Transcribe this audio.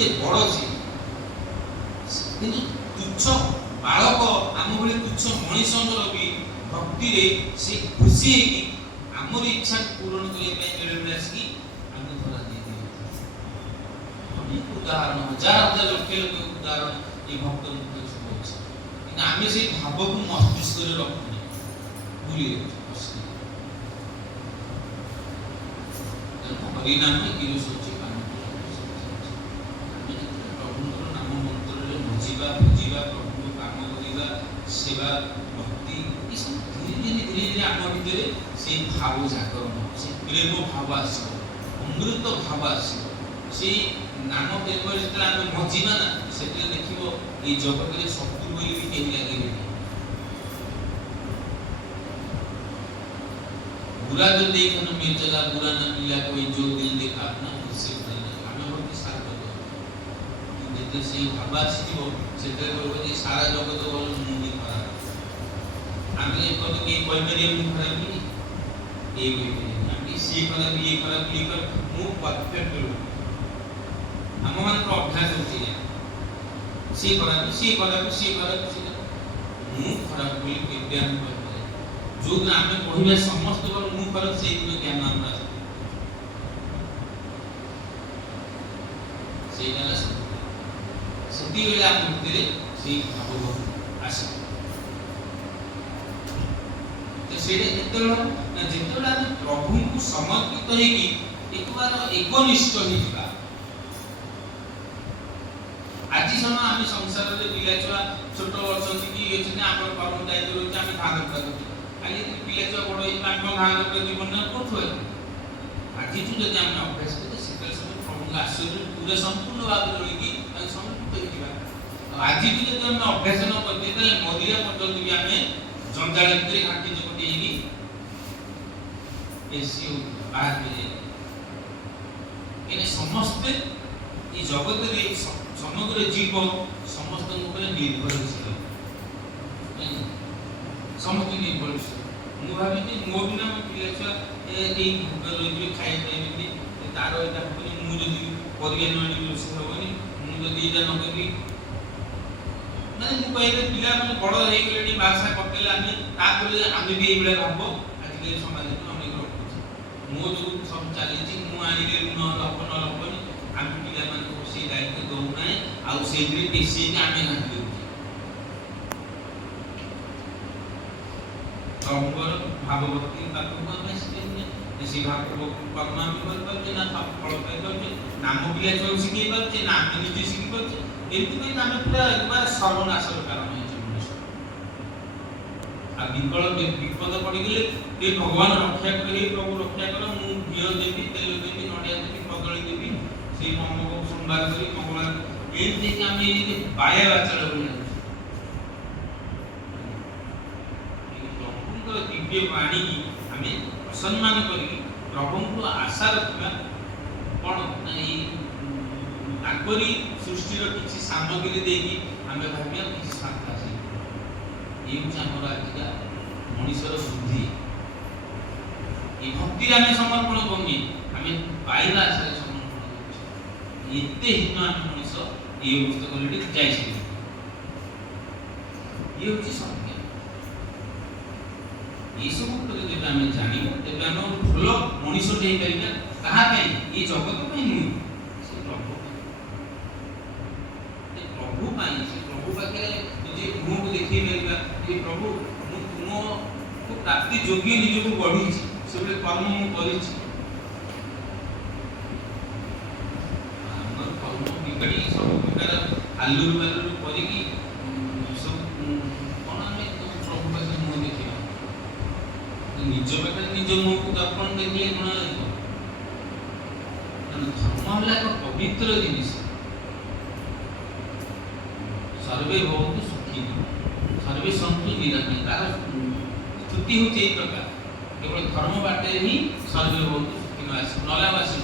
କେତେ ବଡ଼ ସେ କିନ୍ତୁ ତୁଚ୍ଛ ବାଳକ ଆମ ଭଳି ତୁଚ୍ଛ ମଣିଷଙ୍କର ବି ଭକ୍ତିରେ ସେ ଖୁସି ହେଇକି ଆମର ଇଚ୍ଛା ପୂରଣ କରିବା ପାଇଁ ବେଳେବେଳେ ଆସିକି ଆମେ ଧରା ଦେଇଦିଏ। ଅନେକ ଉଦାହରଣ ହଜାର ହଜାର ଲକ୍ଷ ଲକ୍ଷ ଉଦାହରଣ ଏ ଭକ୍ତ ଭିତରେ ସବୁ ଅଛି କିନ୍ତୁ ଆମେ ସେଇ ଭାବକୁ ମସ୍ତିଷ୍କରେ ରଖୁନି, ଭୁଲି ଯାଉଛୁ। ହରିନାମ ଗିରିଶୋଚି ଆମେ ପ୍ରଭୁଙ୍କର ନାମ ମନ୍ତ୍ରରେ ବୁଝିବା ବୁଝିବା ପ୍ରଭୁଙ୍କ କାମ କରିବା ସେବା ଭକ୍ତି ଏସବୁ ଧୀରେ ଧୀରେ ଆମ ଭିତରେ ସେଇ ଭାବ ଜାଗରଣ ସେ ପ୍ରେମ ଭାବ ଆସିବ, ଅମୃତ ଭାବ ଆସିବ। ସେଇ ନାମ ପ୍ରେମରେ ଯେତେବେଳେ ଆମେ ମଜିବା ନା ସେତେବେଳେ ଦେଖିବ ଏଇ ଜଗତରେ ଶତ୍ରୁ ବୋଲି ବି କେହି ଲାଗିବେନି। बुरा जो देखने में चला बुरा न मिला कोई जो दिल देखा अपना उससे बुरा नहीं हमें बहुत सारा करते जैसे से भाबा सिखो सेते कहबो जे सारा जगत बोल मुंडी खराब आमे एक तो के कोई करिए मुंडी खराब नहीं ए कोई आमे सी खराब ये कर मु परफेक्ट लो हम मान को अभ्यास होती है सी खराब मु खराब बोली के ज्ञान जो आम पढ़ा समस्त मुँह कर से ज्ञान से आम भितर से भाव आसे जिते प्रभु को समर्पित होगी एक बार एकनिष्ठ होगा। आज समय आम संसार में पिला छुआ छोट अच्छा कि आम कर्म दायित्व रही है ध्यान रखा खाली पिला छुआ बड़ हो ध्यान रखा जीवन कौन आज जब आम अभ्यास करें से सब प्रभु आश्चर्य पूरा संपूर्ण भाव रही समर्पित होगा। आज भी जब आम अभ्यास न करते मरिया पर्यंत भी आम जंजाल भितर घाटी चकटी बाहर समस्ते ये जगत समग्र जीव समस्त निर्भरशील समस्त निर्भरशील मुझे भावी मो बिना मो पिला छुआ रही खाई पाइबी तार यहाँ मुझे परिया न रोषे हेनी मुझे यहाँ न करी मैंने मुझे पिला मैंने बड़ हो गले बासा कटेला आम भी ये भाव आजिकल समाज में अनेक रखुचे मो जो सब चली मुझे ऋण हम न हबनी आम पिला से दायित्व दौना आसे बेसी आम घाटी प्रभुर भाव भक्ति से भाव कर्म आम करते ना फल पाइपे नाम पिला छुआ शिखे पारे ना आम निजे शिखी पारे एमती आम पूरा एक सर्वनाशर कारण विकल विपद पड़गले ये भगवान रक्षा कर प्रभु रक्षा कर मुझे घी देवी तेल देवी नड़िया देवी कदली देवी से ममको सोमवार करी मंगलवार ये आम ये बाया बाचार प्रभु दिव्य वाणी आम असम्मान कर प्रभु को आशा रखा कौन ताकरी सृष्टिर किसी सामग्री देकी आम भाविया किसी स्वार्थ आस ये आमर आजिका मनीषर बुद्धि ये भक्ति आम समर्पण करनी आम पाइबा आशा समर्पण करते हीन आम मनीष ये अवस्था कर ये हूँ सत्य ये सब जब आम जान तेज आम भल मनीष पार क्या ये जगत नुह से प्रभु प्रभु से प्रभु पाखे निजे मुँह को देखे पारा ये प्रभु तुम को प्राप्ति योग्य निजक गढ़ी से कर्म मुझे कर्म बिगाड़ी सब प्रकार आलू बालू कर सब कौन आम प्रभु पाखे मुँह देखा निज पाखे निज मुँह को दर्पण देखिए कौन लगे धर्म है एक पवित्र जिनिस सर्वे भवन्तु सुखिनः सर्वे सन्तु निरामया तार स्तुति होती प्रकार केवल धर्म बाटे ही सर्वे भवन्तु सुखिनः नलावासी